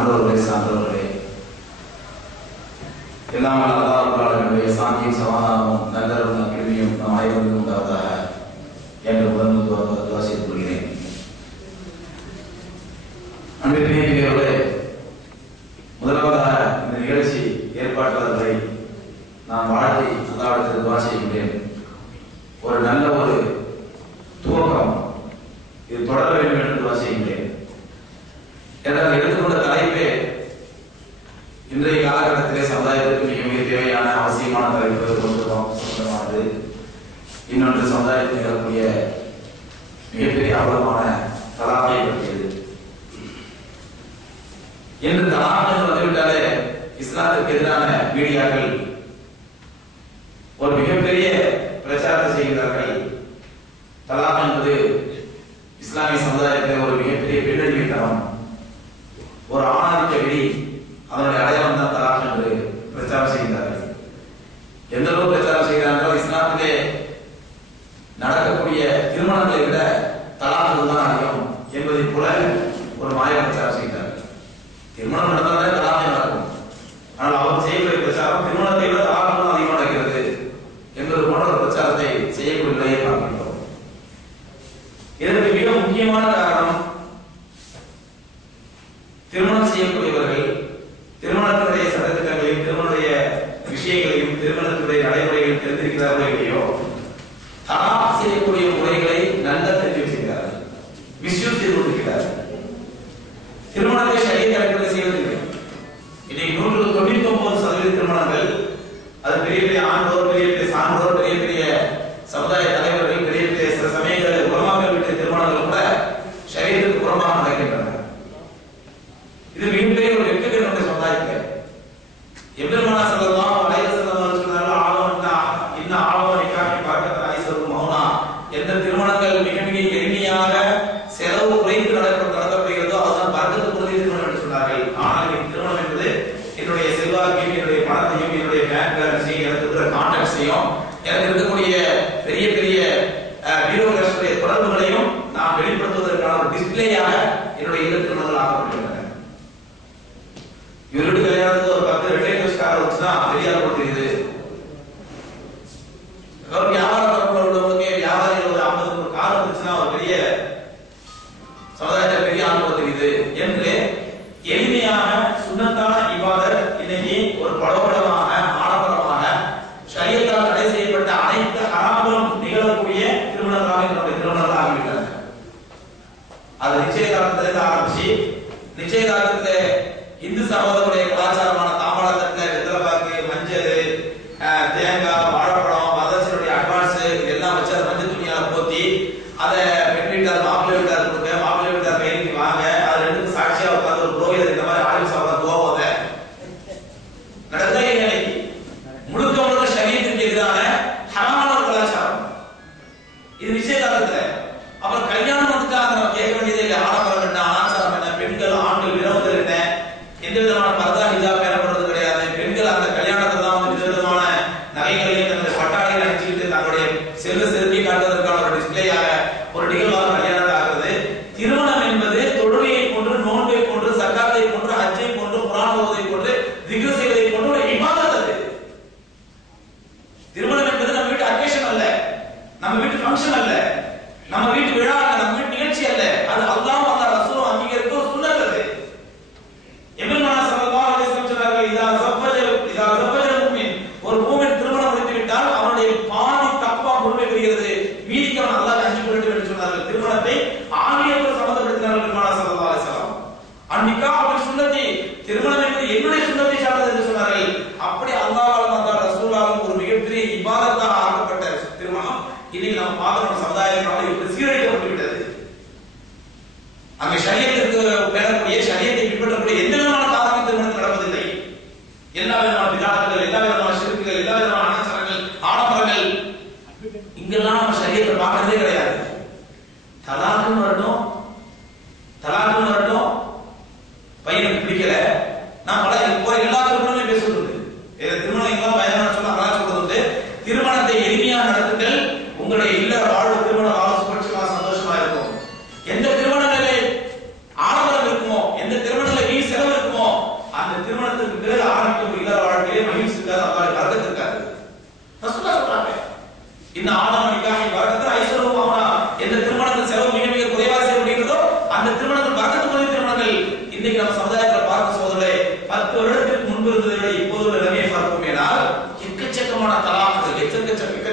அன்பர்களே சான்றவர்களே எல்லாமே அல்லாஹ் சாந்தியும் சமாதானமும் தலாக் என்பது இஸ்லாமிய சமுதாயத்தில் ஒரு மிகப்பெரிய பின்னணி தரம் ஒரு ஆணை நடந்துச்சுன்னா ஒரு பெரிய சமுதாயத்தில் பெரிய ஆணவம் தெரியுது என்று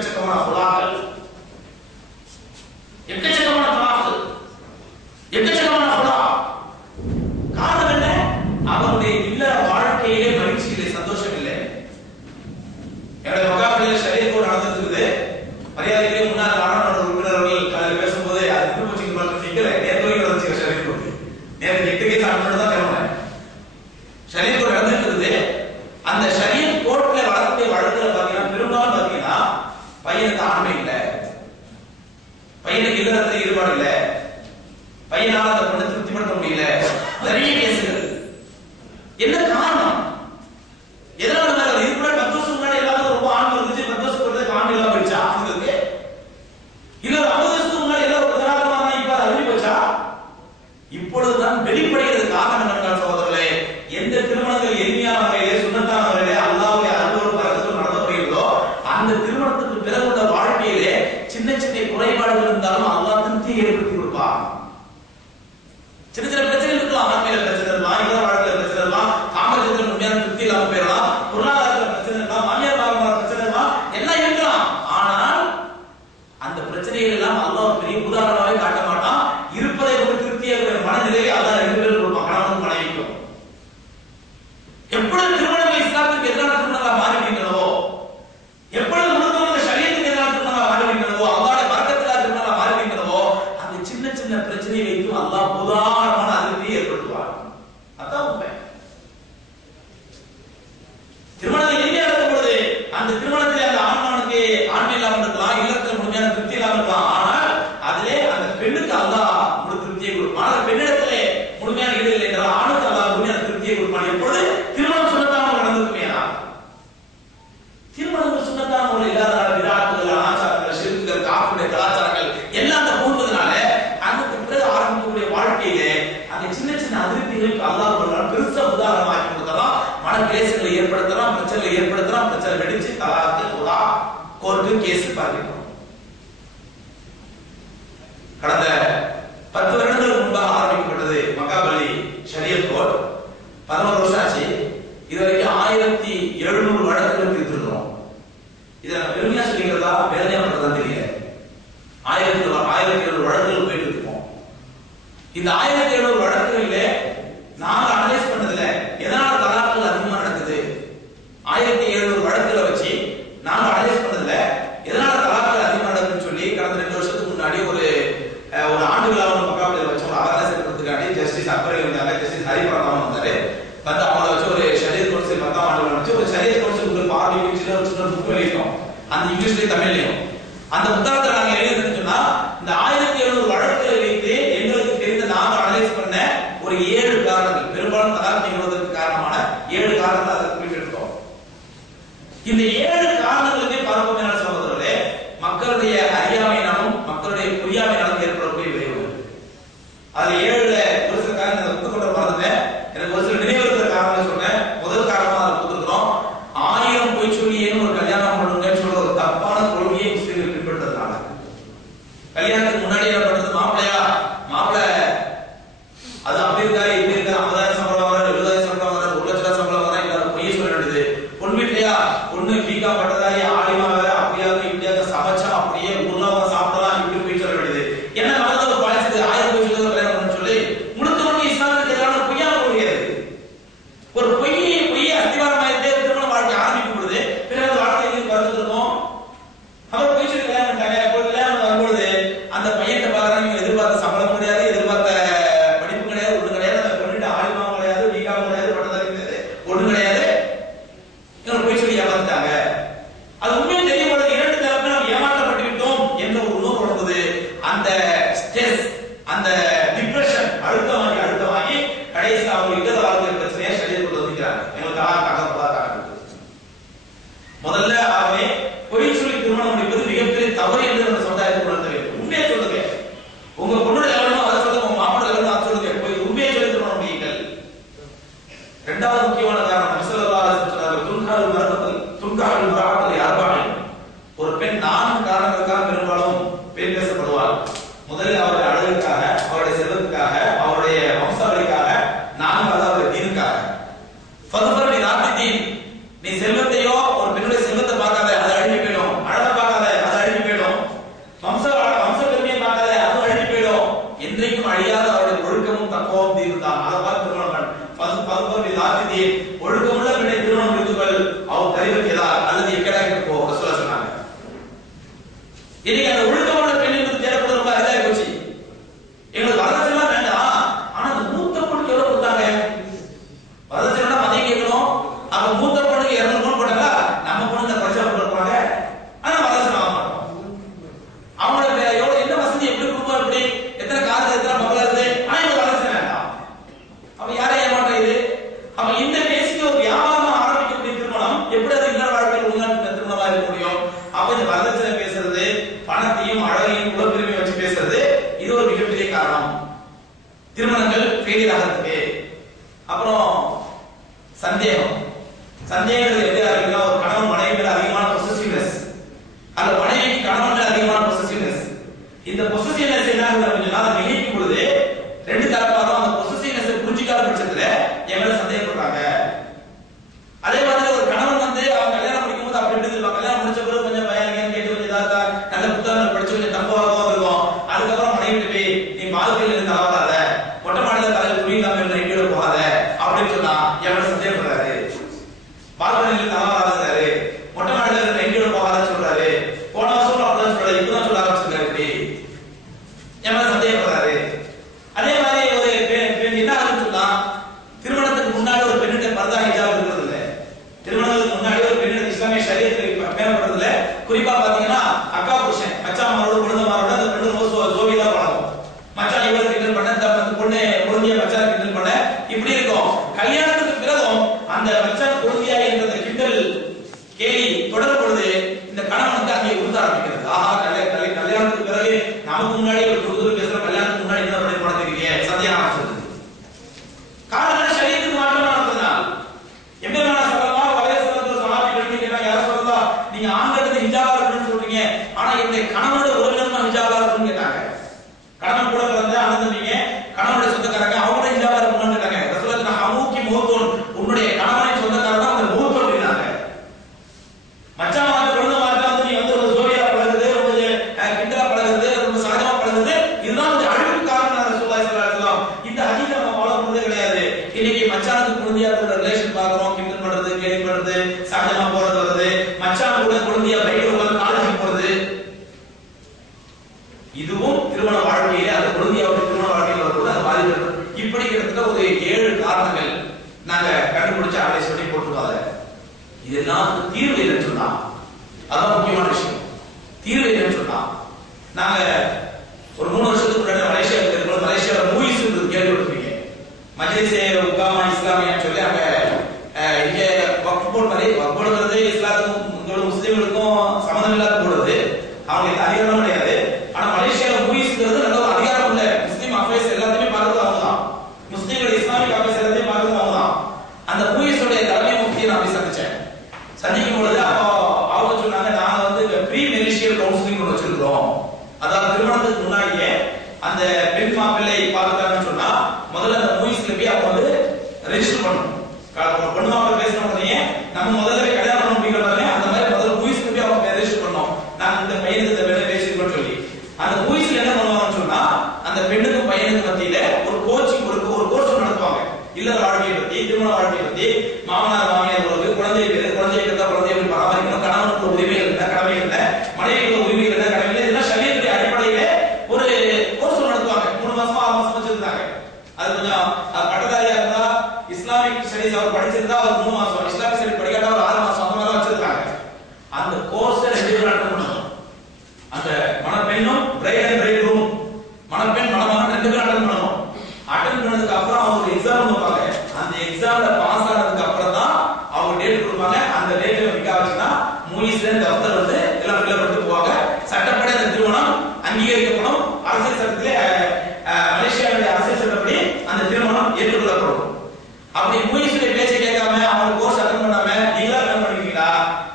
que te வெளிப்படை ஆண்மை இல்லாமல் இருக்கலாம் இல்லத்தில் முழுமையான திருப்தி இருக்கலாம். முன்னாடி இது எல்லாத்துக்கும் தீர்வு இல்லைன்னு சொன்னான். அதான் முக்கியமான விஷயம். தீர்வு இல்லைன்னு சொன்னான். நாங்க ஒரு மூணு வருஷத்துக்கு முன்னாடி மலேசியாவுக்கு இருக்கும்போது மலேசியாவில் மூவிஸ் கேள்விப்பட்டிருக்கீங்க மஜிலிசே உக்காமா இஸ்லாமியான்னு சொல்லி அங்க இங்க வக்ஃபோர்ட் மாதிரி வக்ஃபோர்டுங்கிறது இஸ்லாத்துக்கும் முஸ்லீம்களுக்கும் சம்மந்தம் இல்லாத அந்த பெண்ணுக்கும் பையனுக்கு மத்தியில ஒரு கோச்சிங் கொடுக்க ஒரு கோர்ஸ் நடத்துவாங்க. இல்லற வாழ்க்கையை பத்தி திருமண வாழ்க்கையை பத்தி மாமனார் மாமியார் உறவு குழந்தை பேர்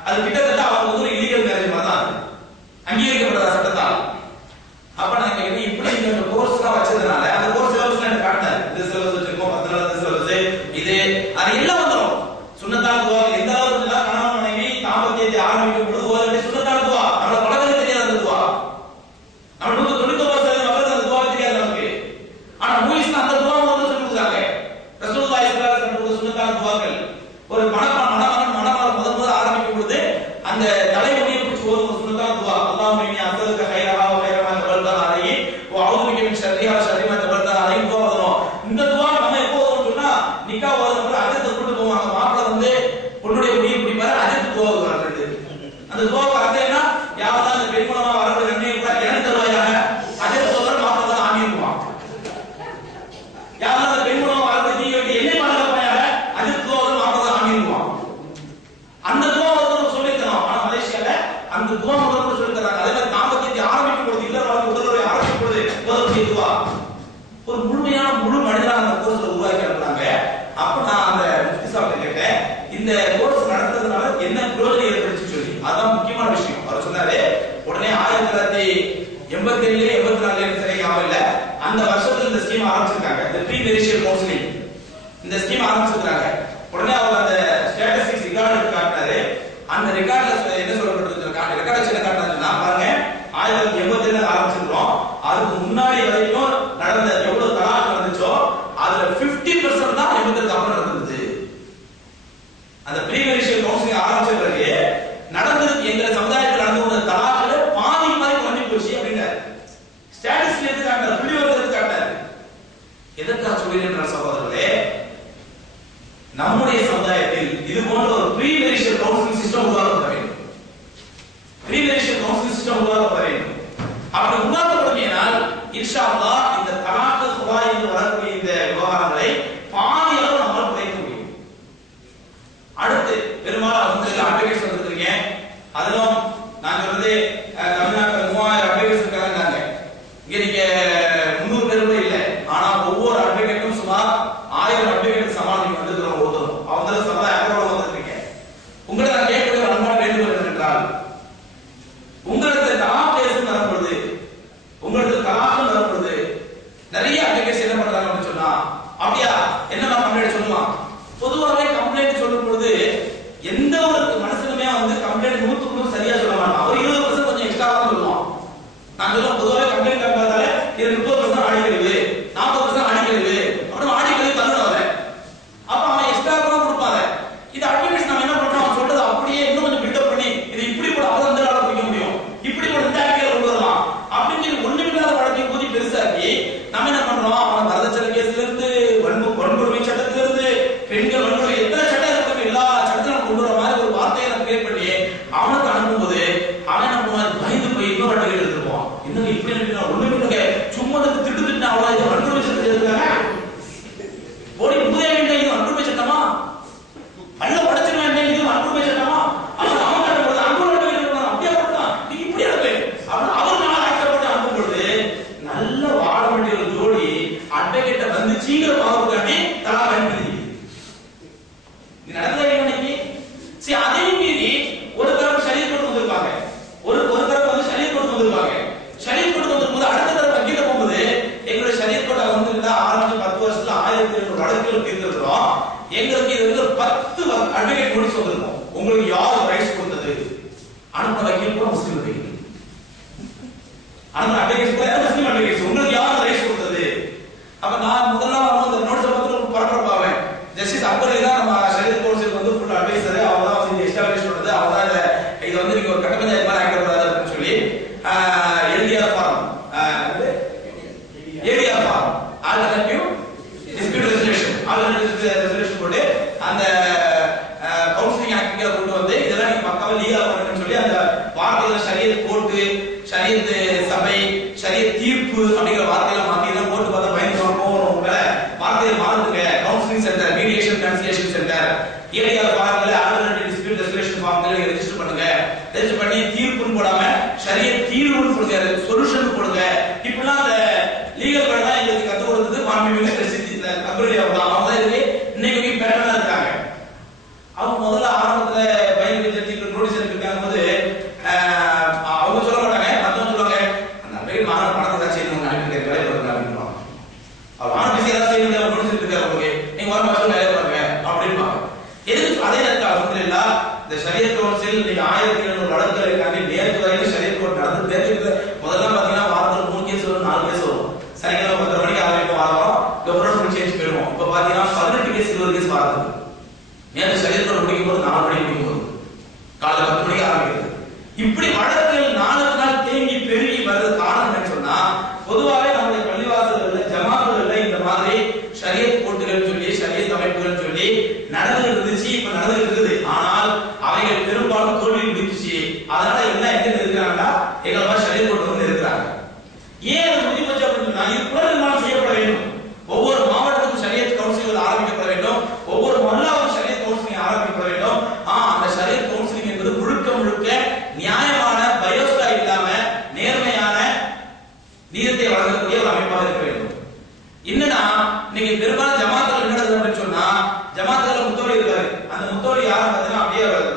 அது கிட்ட அப்படியா? என்னமா கம்ப்ளைண்ட் சொல்லுவான் பொதுவாகவே கம்ப்ளைண்ட் சொல்லும் பொழுது எந்த ஒரு மனுஷனுமே வந்து கம்ப்ளைண்ட் நூத்துக்கு சரியா சொல்லுவாங்க ரெசல்யூஷன் போட்டு அந்த அந்த முத்தோடு யாரும் பார்த்தீங்கன்னா அப்படியே வராது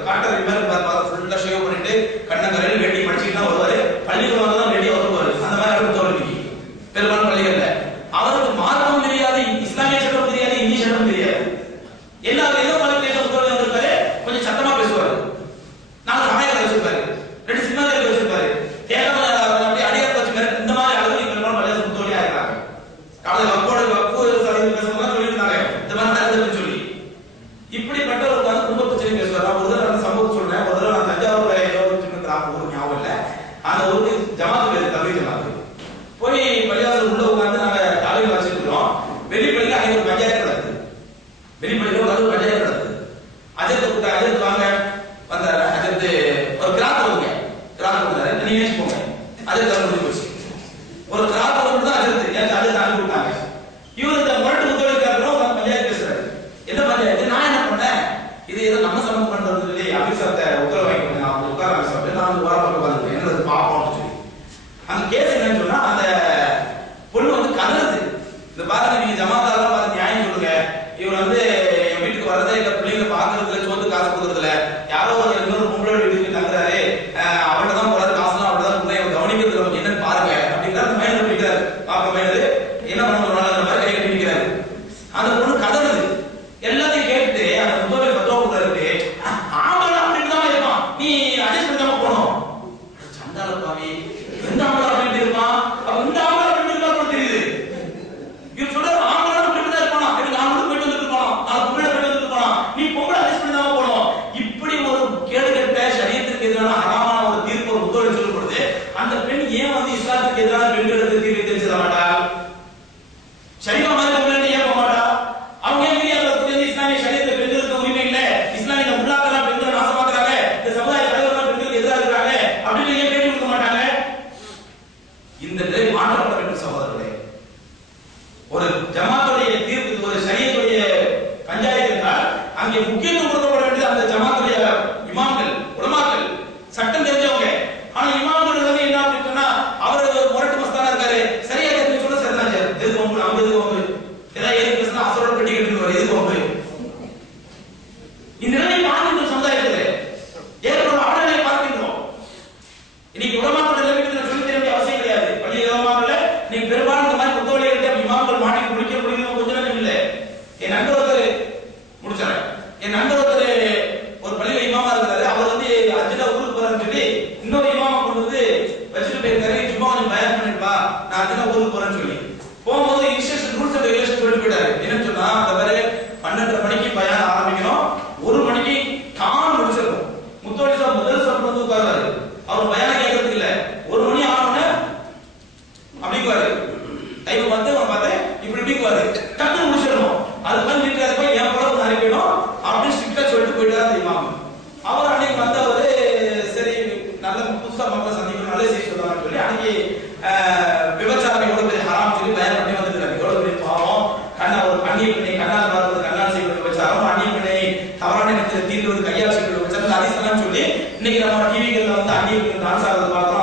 இன்னைக்கு நம்ம டிவிகள்ல வந்து அடி டான்ஸ் ஆடுறது பார்த்தோம்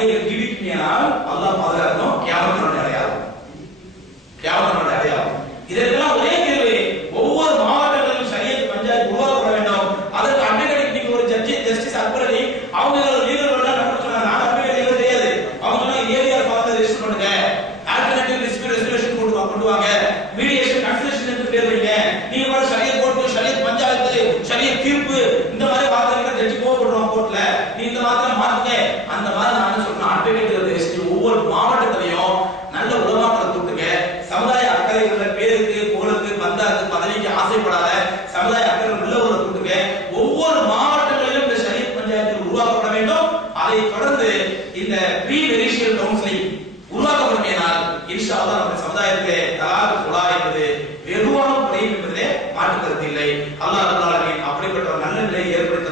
மனிதர்கள் ஜீவிக்கிறீங்கனால் அல்லாஹ் பாதுகாக்கும் கேமத்தினுடைய அடையாளம். இல்லை அல்லாஹ் அப்படிப்பட்ட நல்ல நிலையை ஏற்படுத்தி